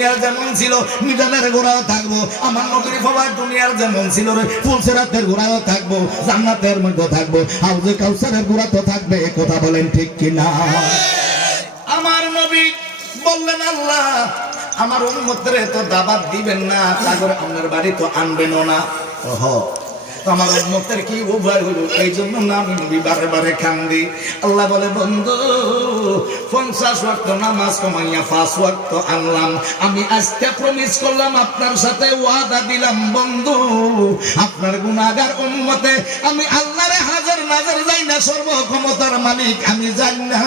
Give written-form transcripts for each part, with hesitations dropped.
দুনিয়ার যেমন ছিল মিজানের ঘোড়াও থাকবো, আমার নবীর ফবায় দুনিয়ার যেমন ছিল রে ফুলসিরাতের ঘোড়াও থাকবো, জান্নাতের মধ্যে থাকবো, হাউজে কাউসারের ঘোড়া তো থাকবে। কথা বলেন ঠিক কিনা? আমার নবী বললেন আল্লাহ আমার উম্মতের তো দাওয়াত দিবেন না, তারপরে আপনার বাড়ি তো আনবেনও না। ওহো, আমার উম্মতের কি উপায় হলো? এই জন্য না আমি নবী বারে বারে কান্দি। আল্লাহ বলে বন্ধু 50 ওয়াক্ত নামাজ কমাইয়া 5 ওয়াক্ত আনলাম। আমি আজকে প্রমিস করলাম আপনার সাথে ওয়াদা দিলাম বন্ধু আপনার গুনাহগার উম্মতে আমি আল্লাহরে হাজার নাজার যাই না, সর্বক্ষমতার মালিক আমি জানি না,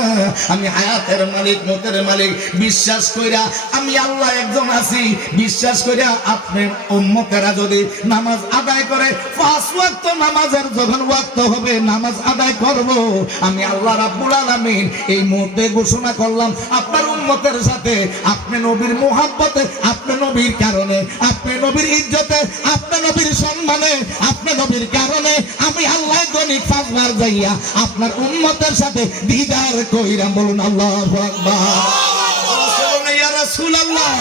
আমি হায়াতের মালিক মতের মালিক বিশ্বাস কইরা আমি আল্লাহ একজন আছি বিশ্বাস কইরা আপনার উম্মতেরা যদি নামাজ আদায় করে 5 ওয়াক্ত নামাজের যখন ওয়াক্ত হবে নামাজ আদায় করব, আমি আল্লাহ রাব্বুল আলামিন এই মুহূর্তে ঘোষণা করলাম আপনার উম্মতের সাথে আপনি নবীর মুহাব্বতে, আপনি নবীর কারণে, আপনি নবীর ইজ্জতে, আপনি নবীর সম্মানে, আপনি নবীর কারণে আমি আল্লাহ দৈনিক 5 বার যাইয়া আপনার উম্মতের সাথে দিদার কইরা। বলুন আল্লাহু আকবার। ইয়া রাসূলুল্লাহ।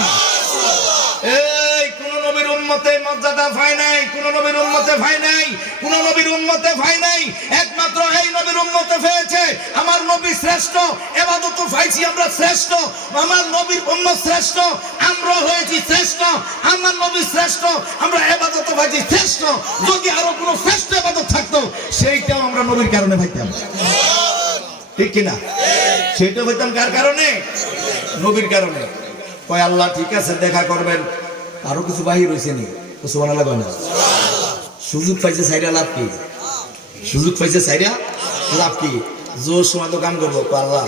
এই কোন নবীর উম্মতে মর্যাদা পায় নাই, কোন নবীর উম্মতে পায় নাই, কোন নবীর উম্মতে পায় নাই, একমাত্র এই নবীর উম্মতে পেয়েছে। আমার নবী শ্রেষ্ঠ, ইবাদত পাইছি আমরা শ্রেষ্ঠ, আমার নবীর উম্মত শ্রেষ্ঠ, আমরা হয়েছি শ্রেষ্ঠ, আমার নবী শ্রেষ্ঠ, আমরা ইবাদত পাইছি শ্রেষ্ঠ। যদি আরো কোনো শ্রেষ্ঠ ইবাদত থাকতো সেইটাও আমরা নবীর কারণে পাইতাম, ঠিক কিনা? সেইটাও পাইতাম কার কারণে? নবীর কারণে। কয় আল্লাহ ঠিক আছে দেখা করবেন, আরো কিছু বাহির হয়েছে নি? সুবহানাল্লাহ কয় না? সুযোগ পাইছে সাইরা লাভ কি? সুযোগ পাইছে সাইরা লাভ কি? জোর সময় তো কাম করবো। আল্লাহ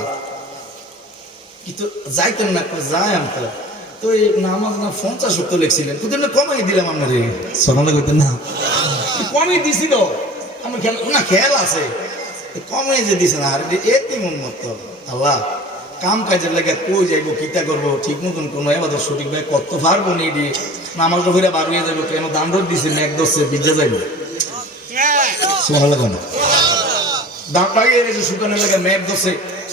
কিন্তু যাইতেন না, যাই আমি তো এই নামাজ না 50 ওয়াক্ত লিখছিলেন, কিন্তু কমাই দিলাম আপনারে। সুবহানাল্লাহ কইতেন না? কমই দিছিল আমার খেয়াল না, খেয়াল আছে কমে যে দিছে না। আর এতে মন মতো আল্লাহ কাম কাজের লেগে কই যাইবো, কিতা করবো, ঠিক মতন কোনো এবাদত সঠিক ভাবে কত পারবো নি দিয়ে নামাজটা হইরা বার হয়ে যাবো, কেন দাম রোদ দিছে মেঘ দশে বিজে যাইবো। সুবহানাল্লাহ কেন দাম লাগিয়ে রেখেছে শুকানোর লেগে মেঘ দশে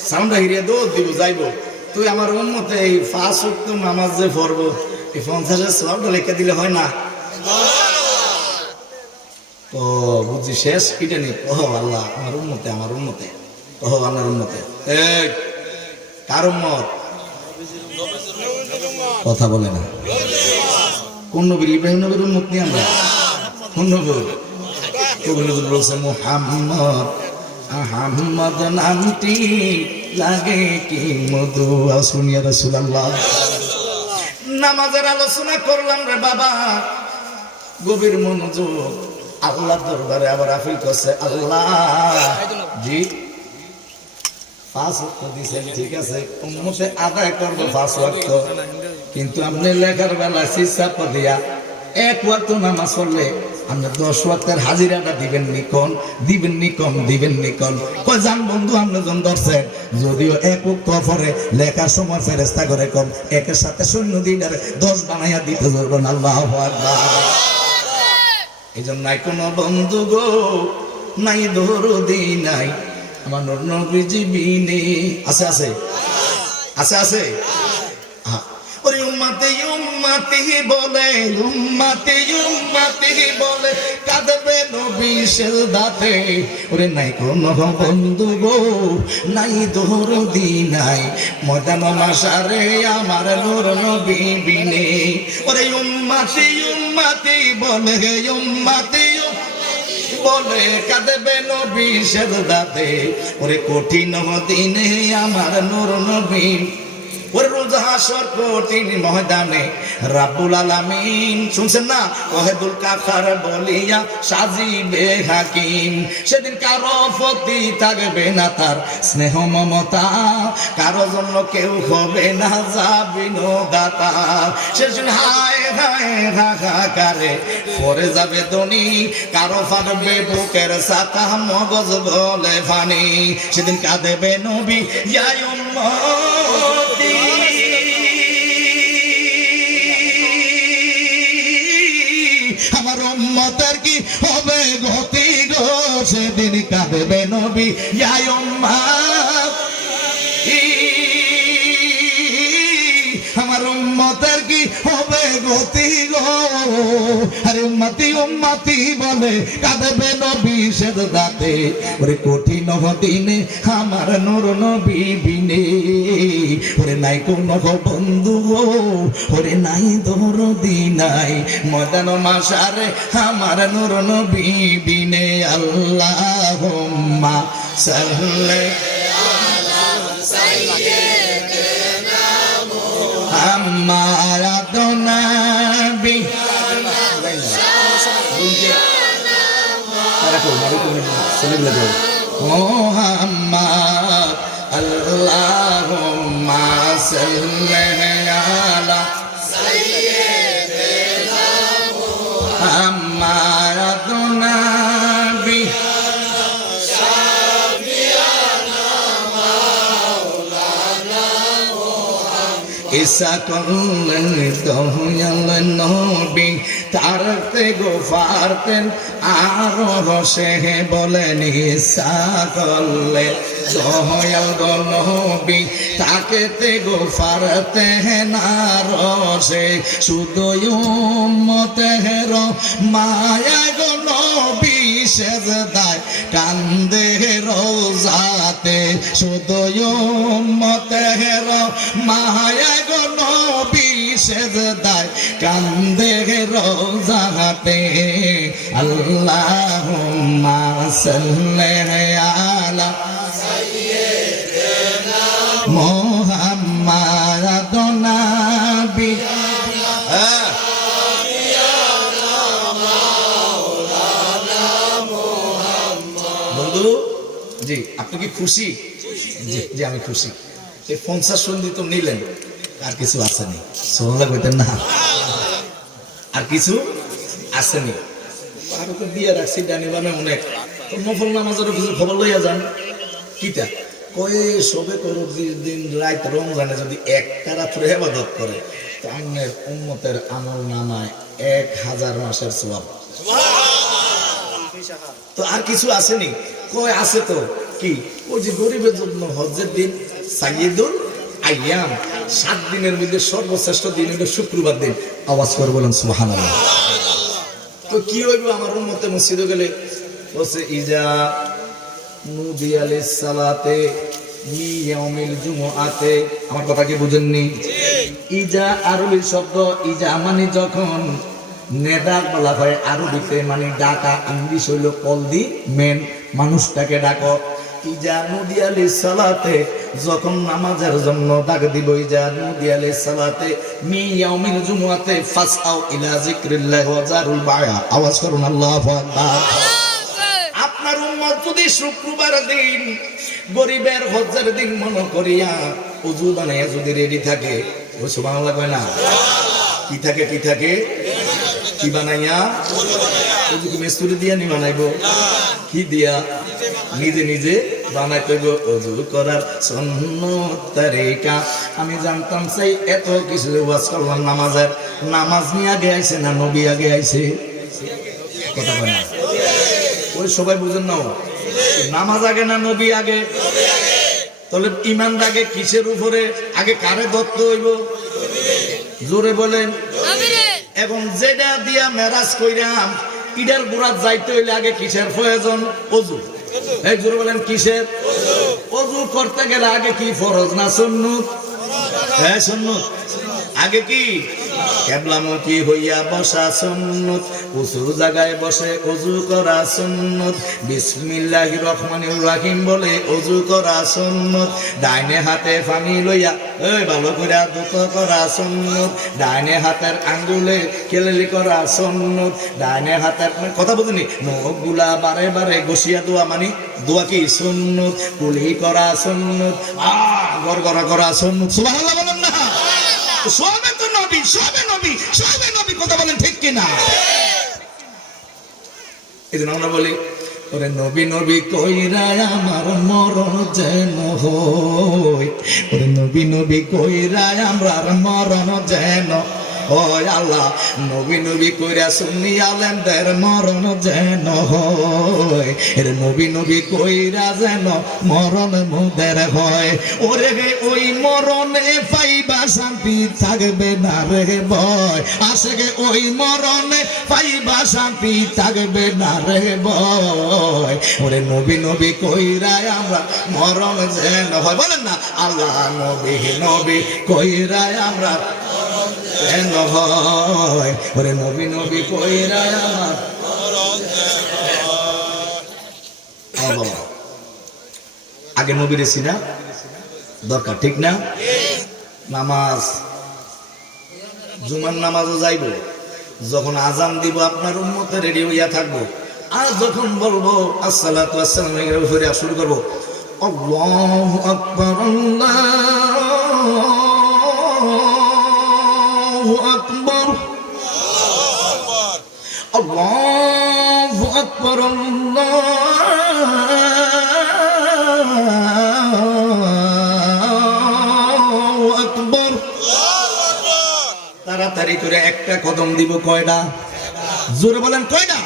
সাউন্ডটা হিরিয়ে দৌড় দিব যাইবো। তুই আমার উম্মতে এই 5 ওয়াক্ত নামাজ যে পড়বো এই 50-এর সওয়াবটা লিখে দিলে হয় না? ও বুঝছি শেষ কিটা নি। ও আল্লাহ আমার উম্মতে, আমার উম্মতে, ও আল্লাহর উম্মতে। এই কার উম্মত? কথা বলে না। কোন নবীর? ইব্রাহিম নবীর উম্মত নি আমরা? কোন নবী? কবি নজরুল বলছে মুহাম্মদ আহমদ নামটি লাগে কি মধু। শুনিয়া রাসূলুল্লাহ। নামাজের আলোচনা করলাম রে বাবা, গভীর মনোযোগ। আল্লাহ দরবারে আবার আপিল করছে, আল্লাহ জি 5 ওয়াক্ত দিছেন ঠিক আছে, উম্মতে আদায় করবো 5 ওয়াক্ত, কিন্তু আপনি লেখার বেলা সিসাপ দিয়া 1 ওয়াক্ত নামাজ পড়লে আপনি 10 ওয়াক্তের হাজিরাটা দিবেন নি কোন? দিবেন নি কম? দিবেন নি কম? কই জান বন্ধু আপনি জন ধরছেন, যদিও 1 ওয়াক্ত পরে লেখার সময় ফেরেশতা করে কম, একের সাথে শূন্য দিনের 10 বানাইয়া দিতে পারবেন। আল্লাহু আকবার। এই জন্য নাই কোনো বন্ধু গো, নাই দরদি নাই আমার নবীজি বিনে। আছে আছে আছে আছে। ওরে উম্মতে উম্মতে বলে, উম্মতে উম্মতে বলে কাঁদবে নবী সেজদাতে। ওরে নাই কোনো বন্ধু গো, নাই দরদি নাই ময়দান মাশারে আমার নূর নবী বিনে। ওরে উম্মতে উম্মতে বলে, উম্মতে বলে কাঁদবে নবী সেজদাতে। ওরে কঠিন দিনে আমার নূর নবী, ওরে রোজ হাসর কঠিন ময়দানে রাব্বুল আলামিন শুনছেন না ওয়াহিদুল কাফার বলিয়া সাজিবে হাকিম। সেদিন কারো প্রতি থাকবে না তার স্নেহ মমতা, কারো জন্য কেউ হবে না জাবিনদাতা। সেদিন হায় হায় হাহাকারে পরে যাবে দনি, কারো ফাটবে বুকের ছাতা মগজ গলে পানি। সেদিন কাঁদেবে নবী ইয়া উম্মতি, আমার উম্মতের কি হবে গতি গো। সেদিন কাঁদবে নবী ইয়া উম্মতি, আমার উম্মতের কি হবে গতি গো। আরে উম্মতি উম্মতি বলে কাঁদবে নবী সেজদাতে, ওরে কঠিন দিনে আমার নূর নবী বিনে। ওরে নাই কোনো বন্ধু গো, ওরে নাই দরদি নাই ময়দান মাশারে আমার নূর নবী বিনে। আল্লাহুম্মা সাল্লি আমার নবী মুহাম্মদ। আল্লাহুম্মা সাল্লি আলা সাইয়্যিদিনা মুহাম্মদ নবী ইসা করলেন দয়াল নবী তারতে গোফারতেন আরো রসে বলেন ইসা করলেন দয়াল নবী তাকেতে গোফারতে না রসে শুধু উম্মতের মায়া গো নবী সেজদায় কান্দে রোজাতে শুধু উম্মতের মায়া গো নবী সেজদায় কান্দে রোজাতে। আল্লাহুম্মা সাল্লি আলা সাইয়্যিদিনা মুহাম্মদ নবী। বন্ধু জি আপনি কি খুশি? জি আমি খুশি। এই 50 সন্ধি তো নিলেন, আর কিছু আসেনি, সোল্লা কইতেন না, আর কিছু আসেনি। আরো তো দিয়ে রাখছি ডানি বামে অনেক। তো নফল নামাজেরও কিছু খবর লইয়া যান। কিটা কয়ে সবে করো 20 দিন রাত রমজানে যদি একটা রাত্রে ইবাদত করে তো আমাদের উম্মতের আমল নামায় 1000 মাসের সওয়াব। তো আর কিছু আসেনি? কয় আছে তো। কি? ওই যে গরিবের জন্য হজ্জের দিন সাইয়্যিদুল আইয়াম, 7 দিনের মধ্যে সর্বশ্রেষ্ঠ দিন হলো শুক্রবার দিন। আওয়াজ করে বলেন সুবহানাল্লাহ। তো কি হইব আমার উম্মতে মসজিদে গেলে? বলছে ইজা নুদিয়া লিস-সালাতে মি ইয়াউমিল জুমআতে। আমার কথা কি বুঝেননি? ইজা আরবি শব্দ, ইজা মানে যখন, নেদা বলা হয় আরবিতে মানে ডাকা, ইংলিশ হইল কল দি মেন, মানুষটাকে ডাকো। ইজা নুদিয়া লিস-সালাতে যখন নামাজের জন্য ডাক দিব, ইজা নুদিয়া লিস-সালাতে মি ইয়াউমিল জুমআতে ফাসআউ ইলা যিকরিল্লাহি ওয়া যারুল বায়া। আওয়াজ করুন আল্লাহু আকবার। আপনার উম্মত যদি শুক্রবার দিন গরিবের হজ্জের দিন মনে করিয়া ওযু বানাইয়া যদি রেডি থাকে, ও সুবহানাল্লাহ কয় না? কি থাকে কি থাকে? কি বানাইয়া? ওযু কি মিস্ত্রি দিয়া নি বানাইবো? কি দিয়া? নিজে নিজে বানাইতে গো। ওযু করার সুন্নত তরিকা আমি জানতাম সেই এত কিছু ওয়াজ করলাম নামাজের। নামাজ নিয়ে আগে আইছে না নবী আগে আইছে? কথা বলে না ওই সবাই বুঝেন না? নামাজ আগে না নবী আগে? তাহলে ঈমান আগে কিসের উপরে? আগে কারে দত্ত হইব? জোরে বলেন। এখন যেটা দিয়া মেরাজ কইরাম ইডার গোড়াত যাইতে হইলে আগে কিসের প্রয়োজন? ওযু। এই জোরে বলেন কিসের? ওযু করতে গেলে আগে কি ফরজ না সুন্নত? হ্যাঁ সুন্নত। আগে কি? কিবলামুখী হইয়া বসা সুন্নত, উঁচু জায়গায় বসে ওযু করা সুন্নত, বিসমিল্লাহির রহমানির রহিম বলে ওযু করা সুন্নত, ডাইনে হাতে পানি লইয়া এই ভালো করে দুত করা সুন্নত, ডাইনে হাতের আঙ্গুলে কেলেলি করা সুন্নত, ডাইনে হাতের কথা বুঝিনি নখগুলা বারে বারে ঘষিয়া দোয়া মানে দোয়া কি সুন্নত, কুলি করা সুন্নত, গড়গড়া করা সুন্নত। সুবহানাল্লাহ বলেন না? সবে তো নবী, সবে নবী, সবে নবী। কথা বলেন ঠিক কিনা? এদিন আমরা বলি ওরে নবী নবী কইরা আমার মরণ যেন হয়, ওরে নবী নবী কইরা আমার মরণ যেন হয় আল্লাহ নবী নবী কইরা সুন্নি আলেমদের মরণ যেন হয় এর নবী নবী কইরা যেন মরণ মুদের হয় ওরে ওই মরণে পাইবা শান্তি থাকবে না রে ভয় আশিকে ওই মরণে পাইবা শান্তি থাকবে না রে ভয় ওরে নবী নবী কইরা আমরা মরণ যেন হয় বলেন না আল্লাহ নবী নবী কইরা আমরা যেন হয় ওরে নবী নবী কইরা আমার আগে নবীর সিনা দরকার ঠিক না নামাজ জুমার নামাজও যাইব যখন আজান দিব আপনার উম্মতে রেডি হইয়া থাকবো আর যখন বলবো আসসালাতু ওয়াসসালামু ফিরে শুরু করবো আল্লাহু আকবার আল্লাহু আকবার আল্লাহু আকবার আল্লাহু আকবার তাড়াতাড়ি করে একটা কদম দিব কয়টা জোরে বলেন কয়টা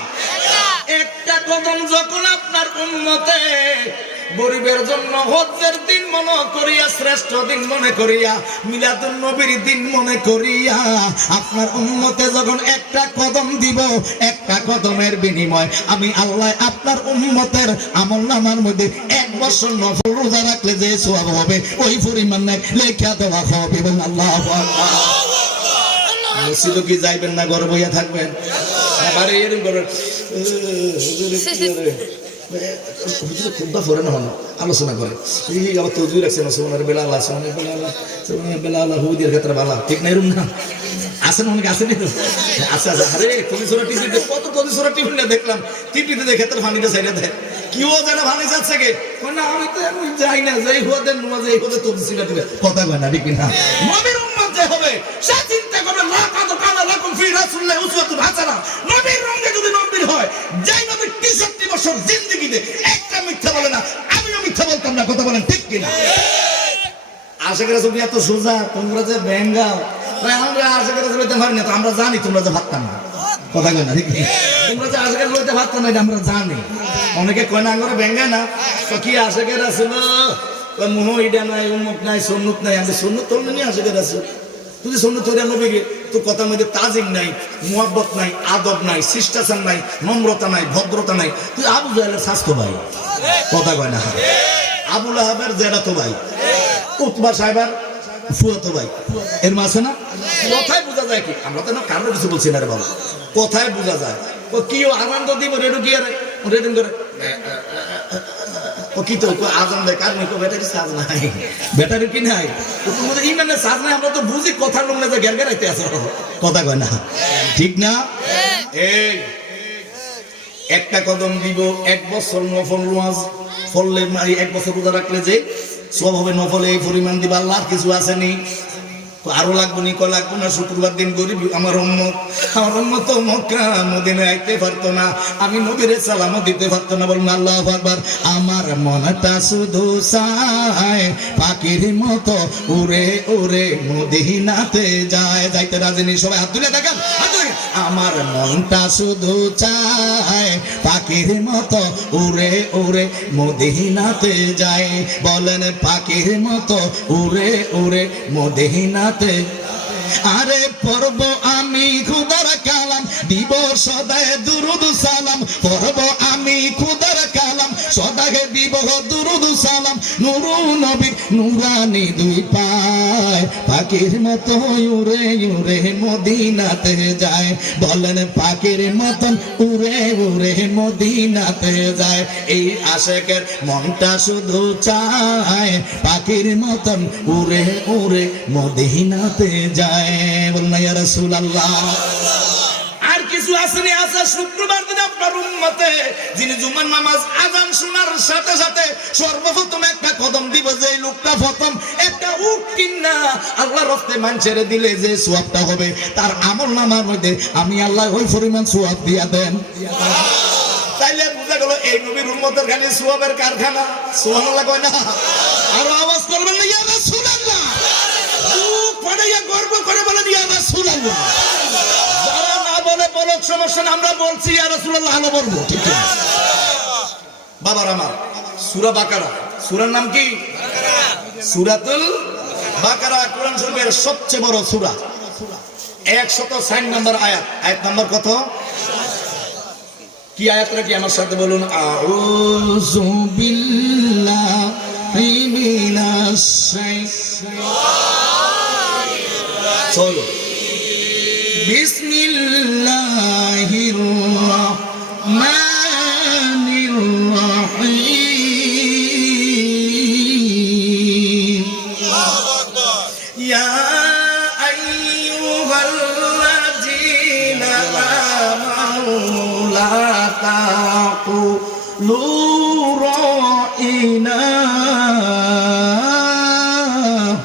একটা কদম যখন আপনার উম্মতে গরিবের জন্য হজ্জের দিন মনে করিয়া শ্রেষ্ঠ দিন মনে করিয়া মিলাদুন নবীর দিন মনে করিয়া আপনার উম্মতে যখন একটা কদম দিব একটা কদমের বিনিময় আমি আল্লাহ আপনার উম্মতের আমলনামার মধ্যে 1 বছর নফল রোজা রাখলে যে সওয়াব হবে ওই পরিমাণ লেখা দেওয়া হবে বলেন আল্লাহু আকবার মসজিদে কি যাইবেন না ঘরে বইয়া থাকবেন আবার এরকম করে আলোচনা করে আবার তজুই রাখছে না সোনার বেলা আল্লাহ সোনার বেলা আল্লাহ সোনার বেলা আল্লাহ হুদির ক্ষেত্রে ভালো ঠিক না এরকম না আসেন অনেকে আসেন আচ্ছা আচ্ছা আরে কলিসোরা টিভিতে কত কলিসোরা টিভি না দেখলাম টিভিতে দেখে ক্ষেত্রে পানিটা সাইডে দেয় কিও যেন ভানি যাচ্ছে কে না আমি তো যাই না যাই হুয়াদের নামাজে এই কথা তফসিলা দিবে কথা কয় না ঠিক না নবীর উম্মত যে হবে সে চিন্তা করবে লা কাদা কানা লাকুম ফি রাসূলিল্লাহি উসওয়াতুন হাসানাহ নবীর রঙে যদি নবীর হয় যাই নবী 63 বছর জিন্দেগিতে একটা মিথ্যা বলে না আমিও মিথ্যা বলতাম না কথা বলেন ঠিক কি না আশিকের রাসূল এত সোজা তোমরা যে বেঙ্গাও আমরা আশিকের রাসূল হইতে পারি না তো আমরা জানি তোমরা যে ভাবতাম না কথা কয় না ঠিক তোমরা যে আশিকের রাসূল হইতে ভাবতাম না এটা আমরা জানি অনেকে কয় না করে বেঙ্গা না তো কি আশিকের রাসূল মোহ এটা নাই উম্মত নাই সুন্নত নাই আমি সুন্নত তোর নিয়ে আশিকের রাসূল তুই সুন্নত হইয়া নবীকে তো কথার মধ্যে তাজিম নাই মুহাব্বত নাই আদব নাই শিষ্টাচার নাই নম্রতা নাই ভদ্রতা নাই তুই আবু জাহেলের স্বাস্থ্য ভাই কথা কয় না আবু লাহাবের জেরাতো ভাই উতবা সাহেবের ফুয়াতো ভাই এর মাঝে না কথায় বোঝা যায় কি আমরা তো না কারো কিছু বলছি না রে বাবা কথায় বোঝা যায় ও কি আনন্দ দিব রেডু কি আরে রেডিং করে ও কি তো আজান দেয় কার নয় ব্যাটারি চার্জ নাই ব্যাটারি কি নাই তোমাদের ইমানের চার্জ নাই আমরা তো বুঝি কথা লুমনে যে গের গেরাইতে আছে কথা কয় না ঠিক না এই একটা কদম দিব 1 বছর নফল ওয়াজ ফললে 1 বছর রোজা রাখলে যে সব হবে নফলে এই পরিমাণ দিবা আল্লাহর কিছু আসেনি আরো লাগবো নি কো লাগবো না শুক্রবার দিন গরিব আমার উম্মত মক্কা মদিনায় আইতে পারতো না আমি নবীর সালামও দিতে পারতো না বলুন আল্লাহু আকবার আমার মনটা শুধু চায় পাখির মতো উড়ে উড়ে মদিনাতে যায় যাইতে রাজি নেই সবাই হাত তুলে দেখেন আমার মনটা শুধু চায় পাখির মতো উড়ে উড়ে মদিনাতে যায় বলেন পাখির মতো উড়ে উড়ে মদিনাতে আরে পড়ব আমি খুদার কালাম দিব সদায় দুরুদ সালাম পড়ব আমি খুদার কালাম সদায় দিব দুরুদ সালাম নূরু নবী নূরানি দুই পায় পাখির মতো উড়ে উড়ে মদিনাতে যায় বলেন পাখির মতন উড়ে উড়ে মদিনাতে যায় এই আশিকের মনটা শুধু চায় পাখির মতন উড়ে উড়ে মদিনাতে যায় বলুন ইয়া রাসূলুল্লাহ আর কিছু আসেনি আছে শুক্রবার দিন আপনার উম্মতে যিনি জুমার নামাজ আযান শোনার সাথে সাথে সর্বপ্রথম একটা কদম দিব যে লোকটা প্রথম একটা উট কিনা আল্লাহর রাস্তায় মানুষের দিলে যে সওয়াবটা হবে তার আমলনামার মধ্যে আমি আল্লাহ ওই পরিমাণ সওয়াব দিয়া দেন তাইলে বুঝা গেল এই নবীর উম্মতের খালি সওয়াবের কারখানা সুবহানাল্লাহ কয় না আর আওয়াজ করবেন না ইয়া রাসূলুল্লাহ পড়াইয়া গর্ব করে বলেন ইয়া রাসূলুল্লাহ সমস্যা না, আমরা বলছি ইয়া রাসূলুল্লাহ আলো বলবো, ঠিক আছে? বাবার আমার, সূরা বাকারা, সূরার নাম কি? সূরাতুল বাকারা, কোরআন শরীফের সবচেয়ে বড় সূরা। 104 নম্বর আয়াত। আয়াত নম্বর কত? কি আয়াতটা কি আমার সাথে বলুন? আউযু বিল্লাহি মিনাশ শাইতানির রাজিম। বিসমিল্লাহির রাহমানির রাহিম। আল্লাহু আকবার। ইয়া আইয়ুহাল্লাযীনা আমানু লা তাকুলু রাইনা।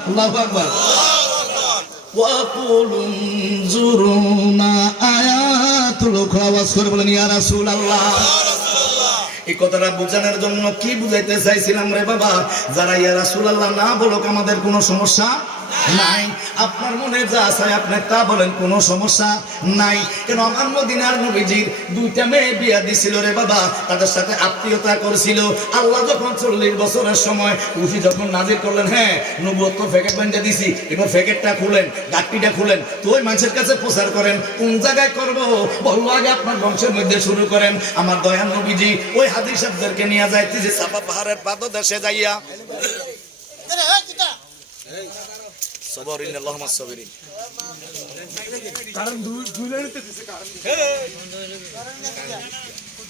আল্লাহু আকবার। ওয়া কুলু যুরুনা আয়াতুল উখরা। আওয়াজ করে বলেন ইয়া রাসূলুল্লাহ। এই কথাটা বোঝানোর জন্য কি বুঝাইতে চাইছিলাম রে বাবা? যারা ইয়া রাসূলুল্লাহ না বলুক আমাদের কোনো সমস্যা নাই। আপনার মনে যা চায় আপনি তা বলেন, কোনো সমস্যা নাই। কেন আমার মদিনার নবীজির 2টা মেয়ে বিয়া দিছিল রে বাবা, তাদের সাথে আত্মীয়তা করেছিল। আল্লাহ যখন 40 বছরের সময় উহি যখন নাজির করলেন, হ্যাঁ নবুয়ত তো প্যাকেট বান্ধা দিছি, এবার প্যাকেটটা খুলেন, গাঁটটিটা খুলেন, তো ওই মানুষের কাছে প্রচার করেন। কোন জায়গায় করব? বললো আগে আপনার বংশের মধ্যে শুরু করেন। আমার দয়াল নবীজি ওই হাদিস সাহেবদেরকে নিয়ে যাইতেছে সাফা পাহাড়ের পাদদেশে যাইয়া। সবরিন আল্লাহুম্মা সবরিন। কারণ দুই লাইনতে দিছে,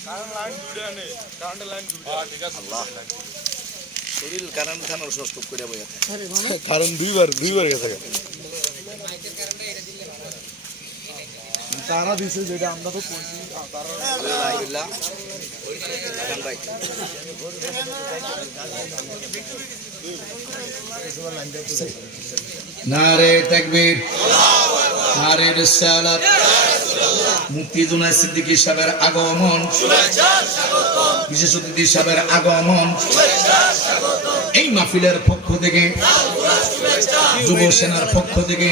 কারণ লাইন দুইটা নেই, কারেন্ট লাইন দুইটা। ঠিক আছে আল্লাহ শরীর কারেন্ট খান নষ্ট করে বইয়া কারণ দুইবার গেছে তারা দিছে যেটা আমরা তো করছি তারা আলহামদুলিল্লাহ লাগান ভাই। নারে তাকবীর, নারে রিসালাত। মুফতি জুনায়েদ সিদ্দিকী সাহেবের আগমন, শুভেচ্ছা স্বাগতম। বিশেষ অতিথি সাহেবের আগমন, শুভেচ্ছা স্বাগতম। এই মাহফিলের পক্ষ থেকে, যুব সেনার পক্ষ থেকে,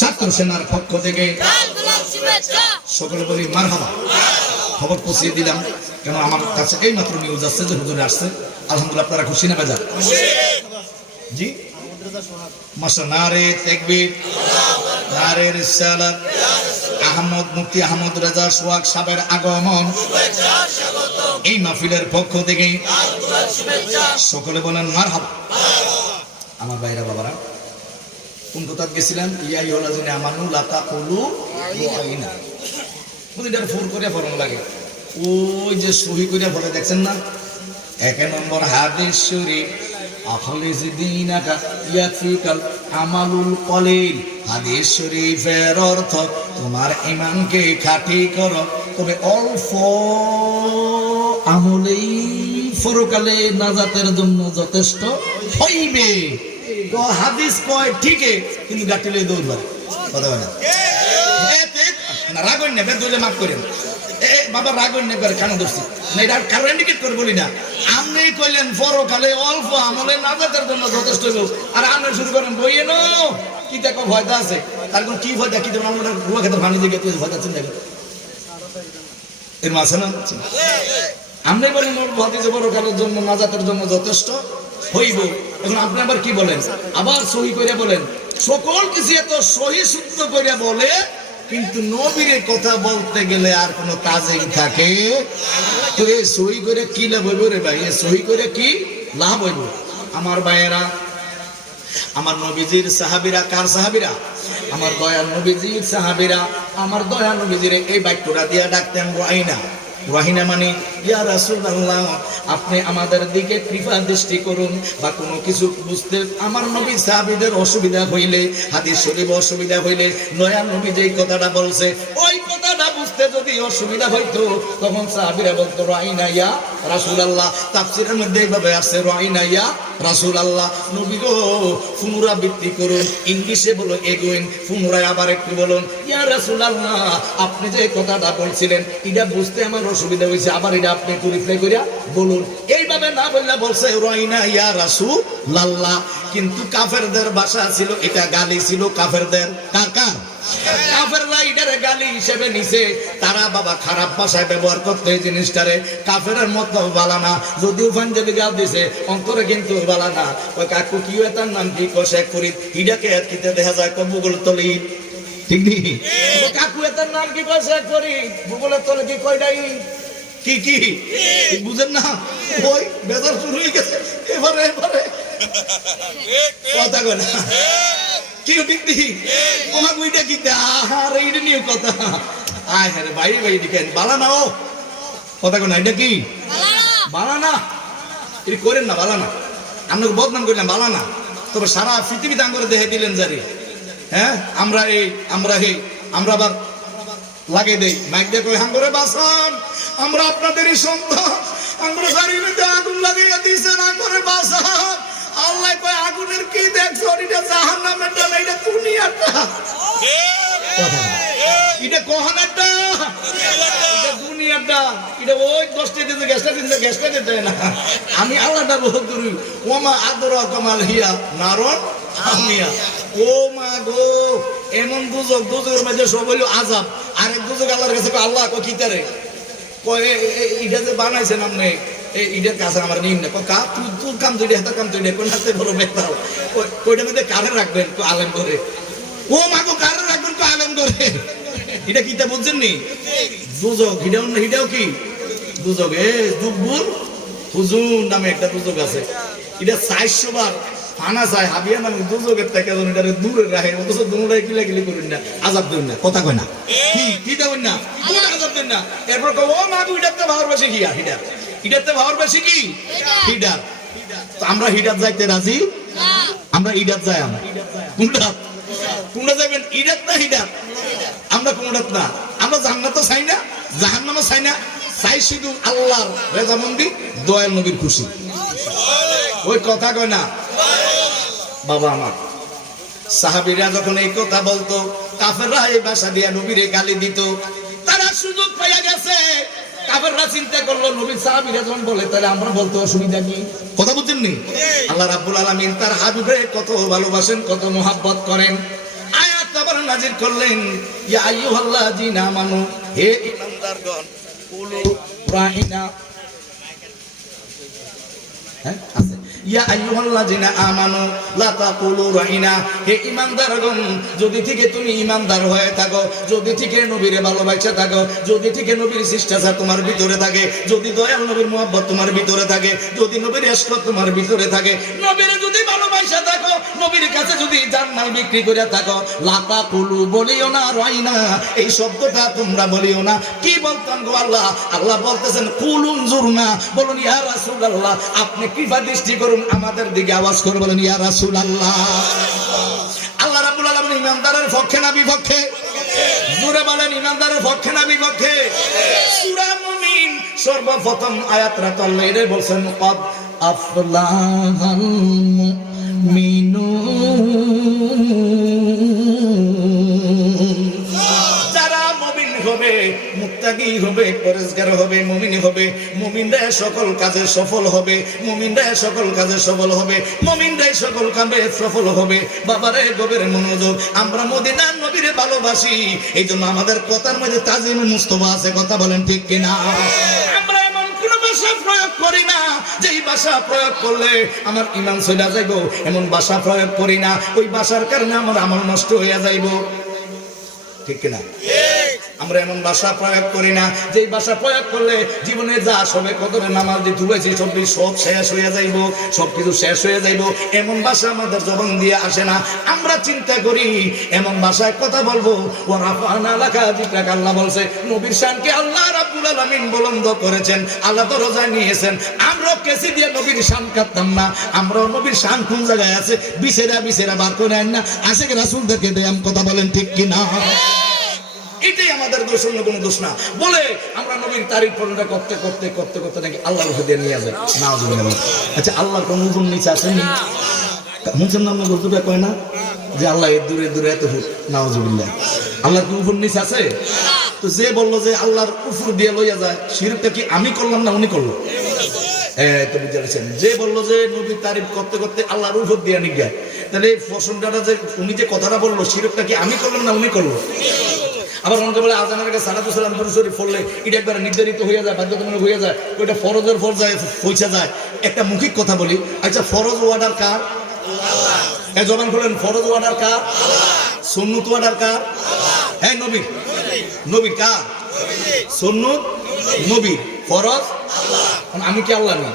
ছাত্র সেনার পক্ষ থেকে সকলে বলি মারহাবা। খবর পৌঁছিয়ে দিলাম, কেন আমার কাছে এই মাত্র নিউজ আসছে যে হুজুরে আসছে। আলহামদুলিল্লাহ, আপনারা খুশি না বেজার? জি মাশাআল্লাহ। নারে তাকবীর, নারে রিসালাত। আহমদ মুফতি আহমদ রেজা সোহাগ সাহেবের আগমন, এই মাহফিলের পক্ষ থেকে সকলে বলেন মারহাবা। আমার ভাইরা বাবারা, কোন কোথায় গেছিলেন? ইয়া আইয়ুহাল্লাযীনা আমানু লা তাকুলু রাইনা। প্রতিটার ফোন করে পড়ানো লাগে। ওই যে সহি করে পড়ে দেখছেন না, 1 নম্বর হাদিস শরীফ, আখলিস দীনাকা ইয়াকফিকাল আমালুল কলিল। হাদিস শরীফের অর্থ, তোমার ঈমানকে খাঁটি করো, তবে অল্প আমলেই পরকালে নাজাতের জন্য যথেষ্ট হইবে। তো হাদিস কয় ঠিকই, কিন্তু গাটিলে দৌড় মারে কথা বলে না। রাগন নেবে দৌড়ে মাফ করেন বাবা, রাগন নেবে কানে ধরছি না, এটা কারো ইন্ডিকেট করে বলি না। আপনি কইলেন পরকালে অল্প আমলে নাজাতের জন্য যথেষ্ট হইব, আর আপনি শুরু করেন বইয়ে নো কি দেখো ভয়টা আছে। তার কোন কি ভয়টা, কি দেবেন আমরা রুয়া খেতে ভাঙি দিকে তুই ভয়টা চিন্তা কর এর মাঝে না। আপনি বলেন ওর ভয় যে পরকালের জন্য নাজাতের জন্য যথেষ্ট হইব। এখন আপনি আবার কি বলেন? আবার সহি কইরা বলেন। সকল কিছু এত সহি শুদ্ধ কইরা বলে, কিন্তু নবীর কথা বলতে গেলে আর কোন কাজে থাকে। তো এই সহি করে কি লাভ হইব রে ভাই? এই সহি করে কি লাভ হইব? আমার ভাইয়েরা, আমার নবীজির সাহাবীরা, কার সাহাবীরা? আমার দয়াল নবীজির সাহাবীরা আমার দয়াল নবীজির এই বাক্যটা দিয়া ডাকতেন রাহিনা। রাহিনা মানে ইয়া রাসূলুল্লাহ, আপনি আমাদের দিকে কৃপা দৃষ্টি করুন। বা কোনো কিছু বুঝতে আমার নবী সাহাবীদের অসুবিধা হইলে, হাদিস শরীফ অসুবিধা হইলে, নয়া নবী যেই কথাটা বলছে ওই কথাটা বুঝতে যদি অসুবিধা হইতো, তখন সাহাবীরা বলতো রাহিনা ইয়া রাসূলুল্লাহ। তাফসীরের মধ্যে এইভাবে আছে রাহিনা ইয়া রাসূলুল্লাহ। নবী গো পুনরাবৃত্তি করুন, ইংলিশে বলো এগোইন, পুনরায় আবার একটু বলুন ইয়া রাসূলুল্লাহ, আপনি যে কথাটা বলছিলেন এটা বুঝতে আমার অসুবিধা হয়েছে, আবার এটা আপনি একটু রিপ্লাই করিয়া বলুন। এইভাবে না বললে বলছে রাহিনা ইয়া রাসূলুল্লাহ। কিন্তু কাফেরদের ভাষা ছিল এটা, গালি ছিল কাফেরদের। কার কার? কাফেররা এটারে গালি হিসেবে নিছে, তারা বাবা খারাপ ভাষায় ব্যবহার করতে এই জিনিসটারে কাফেরের মতো বালানা, যদিও পাঞ্জাবি গাল দিছে অন্তরে কিন্তু বালানা। ওই কাকু কি তার নাম কি কষেক করি হিডাকে কিতে দেখা যায় কবুগুল তলি, ঠিক নি? কাকু তার নাম কি কষেক করি ভূগোলের তলে কি কয়টাই কি কি বুঝেন না? ওই বেজার শুরু হয়ে গেছে এবারে এবারে কথা কয় না কি ঠিক নেই তোমাকে ওইটা কি আর এইটা নিয়ে কথা আয় হ্যাঁ ভাই ভাই দেখেন বালা না ও কথা কয় না এটা কি বালা না এটা করেন না বালা না আপনাকে বদনাম করলাম বালা না তবে সারা পৃথিবী দান করে দেখে দিলেন জারি হ্যাঁ আমরা আবার লাগে দেই মাইক দিয়ে কই হাঙ্গরে বাসান আমরা আপনাদেরই সন্তান আমরা শরীরে আগুন লাগিয়ে দিয়েছে না করে বাসান আল্লাহ কয় আগুনের কি দেখছো এটা জাহান্নামের না এটা দুনিয়াটা এটা কোহানাটা এটা দুনিয়াটা এটা ওই 10টা দিতে গ্যাসটা দিতে না আমি আল্লাহটা বহুত করি ওমা আদরা কামাল হিয়া নারন আমিয়া ও মা গো এমন দুজকের মধ্যে সব হইল আযাব আরেক দুজক আল্লাহর কাছে আল্লাহ কই কিতারে কয় এটা যে বানাইছেন আপনি এই ইডের কাছে আমার নিন না কা তুই কাম তুই হাতে কাম তুই কোন হাতে বড় বেতাও কইটার মধ্যে কারে রাখবেন তো আলেম করে ও মা গো কারে রাখবেন তো আলেম করে এটা কিতা বুঝছেন নি দুজক হিডাও কি দুজক এ দুবুর হুজুর নামে একটা দুজক আছে এটা 400 বার ফানা যায় হাবিয়া নামে দুজকের থেকে এটারে দূরে রাখে অথচ দুনুরাই কিলাকিলি করুন না আযাব দেন না কথা কয় না কি দেবেন না দুটা আযাব দেন না এরপর কও ও মা তুই এটাতে ভালোবাসে কি হিডা হিডাতে ভালোবাসে কি হিডা তো আমরা হিডাত যাইতে রাজি না আমরা হিডাত যাই আমরা কোনটা যাবেন হিডাত না হিডাত আমরা কোনটাত না আমরা জান্নাতও চাই না জাহান্নামও চাই না চাই শুধু আল্লাহর রেজামন্দি দয়াল নবীর খুশি ওই কথা কয় না বাবা আমার সাহাবীরা যখন এই কথা বলতো কাফেররা এই ভাষা দিয়া নবীরে গালি দিত তারা সুযোগ পাইয়া গেছে কাফেররা চিন্তা করলো নবী সাহাবীরা যখন বলে তাহলে আমরা বলতে অসুবিধা কি কথা বুঝছেন নি আল্লাহ রাব্বুল আলামিন তার হাবিবে কত ভালোবাসেন কত মোহাব্বত করেন আয়াত আবার নাজিল করলেন ইয়া আইয়ুহাল্লাযিনা আমানু হে ঈমানদারগণ কুলু রাইনা হ্যাঁ আছে ইয়া আইয়ুহাল্লাযিনা আমানু লা তাকুলু রাইনা হে ঈমানদারগণ যদি থেকে তুমি ঈমানদার হয়ে থাকো যদি থেকে নবীরে ভালোবাসা থাকো যদি থেকে নবীর শিষ্টাচার তোমার ভিতরে থাকে যদি দয়াল নবীর মুহাব্বত তোমার ভিতরে থাকে যদি নবীর ইশক তোমার ভিতরে থাকে নবীরে যদি ভালোবাসা থাকো নবীর কাছে যদি জানমাল বিক্রি করে থাকো লা তাকুলু বলিও না রাইনা এই শব্দটা তোমরা বলিও না কি বলতেন গো আল্লাহ আল্লাহ বলতেছেন কুলুন জুরনা বলুন ইয়া রাসূলুল্লাহ আপনি কৃপা দৃষ্টি করুন আমাদের দিকে আওয়াজ করে বলেন ইয়া রাসূলুল্লাহ আল্লাহ রাব্বুল আলামিন ইমানদারের পক্ষে না বিপক্ষে জোরে বলেন ইমানদারের পক্ষে না বিপক্ষে সূরা মুমিন সর্বপ্রথম আয়াতটা তো আল্লাহ এটাই বলছেন ক্বাদ আফলাহাল মুমিনুন যারা মুমিন হবে মুত্তাকি হবে পরেজগার হবে মুমিন হবে মুমিনরা সকল কাজে সফল হবে মুমিনরা সকল কাজে সফল হবে মুমিনরা সকল কাজে সফল হবে বাবারে গভীর মনোযোগ আমরা মদিনার নবীরে ভালোবাসি এইজন্য আমাদের কথার মধ্যে তাজিমে মুস্তাফা আছে কথা বলেন ঠিক কি না আমরা এমন কোন ভাষা প্রয়োগ করি না যেই ভাষা প্রয়োগ করলে আমার ঈমান চলে যাইব এমন ভাষা প্রয়োগ করি না ওই ভাষার কারণে আমার আমল নষ্ট হয়ে যাইব ঠিক কি না আমরা এমন ভাষা প্রয়োগ করি না যেই ভাষা প্রয়োগ করলে জীবনে যা সবে কদরে নামাজ দিয়ে তুলেছি সব শেষ হয়ে যাইব সবকিছু শেষ হয়ে যাইব এমন ভাষা আমাদের জবান দিয়ে আসে না আমরা চিন্তা করি এমন ভাষায় কথা বলবো ও রাফানা লাকা যিকরাক আল্লাহ বলছে নবীর শানকে আল্লাহ রাব্বুল আলামিন বুলন্দ করেছেন আল্লাহ তো রোজা নিয়েছেন আমরা কেসি দিয়ে নবীর শান কাটতাম না আমরা নবীর শান কোন জায়গায় আছে বিছেরা বার করে আন না আশিক রাসূলদেরকে দেয়াম কথা বলেন ঠিক কি না এটাই আমাদের দোষ অন্য কোনো দোষ না বলে আমরা নবীর তারিফ পূরণটা করতে করতে করতে করতে নাকি আল্লাহর হুদে নিয়ে যায় নাউজুবিল্লাহ আচ্ছা আল্লাহর কোন ওজন নিচে আছে নি মুসলিম নাম গজুটা কয় না যে আল্লাহ এর দূরে দূরে এত হুদ নাউজুবিল্লাহ আল্লাহর কি উপর নিচে আছে তো যে বললো যে আল্লাহর উপর দিয়ে লইয়া যায় শিরকটা কি আমি করলাম না উনি করলো তো বুঝতে পারছেন যে বললো যে নবীর তারিফ করতে করতে আল্লাহর উপর দিয়ে নিয়ে যায় তাহলে এই প্রশ্নটা যে উনি যে কথাটা বললো শিরকটা কি আমি করলাম না উনি করলো আবার অনেকে বলে আজানের আগে সালাতু সালাম দুরূদ শরীফ পড়লে এটা একবার নির্ধারিত হয়ে যায়, বাধ্যতামূলক হয়ে যায়, ওইটা ফরজের পর্যায়ে পৌঁছে যায়। একটা মৌখিক কথা বলি, আচ্ছা ফরজ ওয়ার্ডার কার? আল্লাহ। জবান খুলেন, ফরজ ওয়ার্ডার কার? আল্লাহ। সুন্নত ওয়ার্ডার কার? আল্লাহ। হ্যাঁ নবীর। নবীর কার? সুন্নত নবীর, ফরজ আল্লাহ। আমি কি আল্লাহ নেই?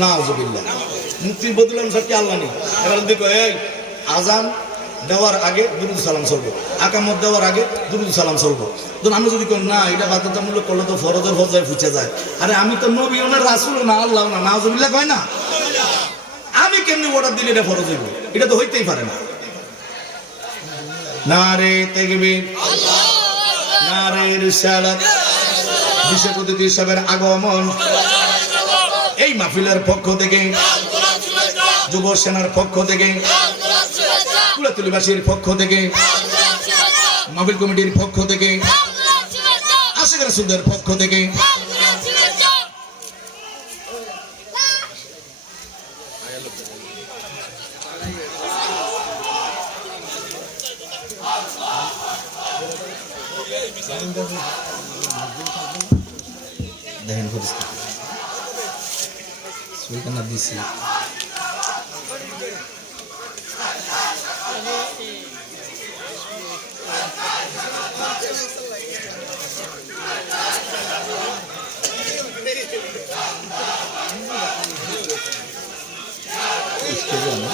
নাউজুবিল্লাহ। মুফতি বদলাম সব কি আল্লাহ নেই? এবার দেখো এই আজান দেওয়ার আগে দুরূদ সালাম চলবো, আকামত দেওয়ার আগে দুরূদ সালাম চলবো। তো আমি যদি কই না এটা বাধ্যতামূলক করলে তো ফরজের পর্যায়ে ফুচে যায়, আরে আমি তো নবীও না রাসূলও না আল্লাহ না, নাউজুবিল্লাহ কয় না, আমি কেমনি অর্ডার দিলে এটা ফরজ হইব? এটা তো হইতেই পারে না। নারে তাকবীর, নারে রিসালাত, বিশেষ অতিথি সাহেবের আগমন এই মাহফিলের পক্ষ থেকে, যুব সেনার পক্ষ থেকে, কুলাতুলিবাসীর পক্ষ থেকে, মাহফিল কমিটির পক্ষ থেকে, আশিক রাসূলদের পক্ষ থেকে দেখেন পরিস্থিতি সুলতানা দিছি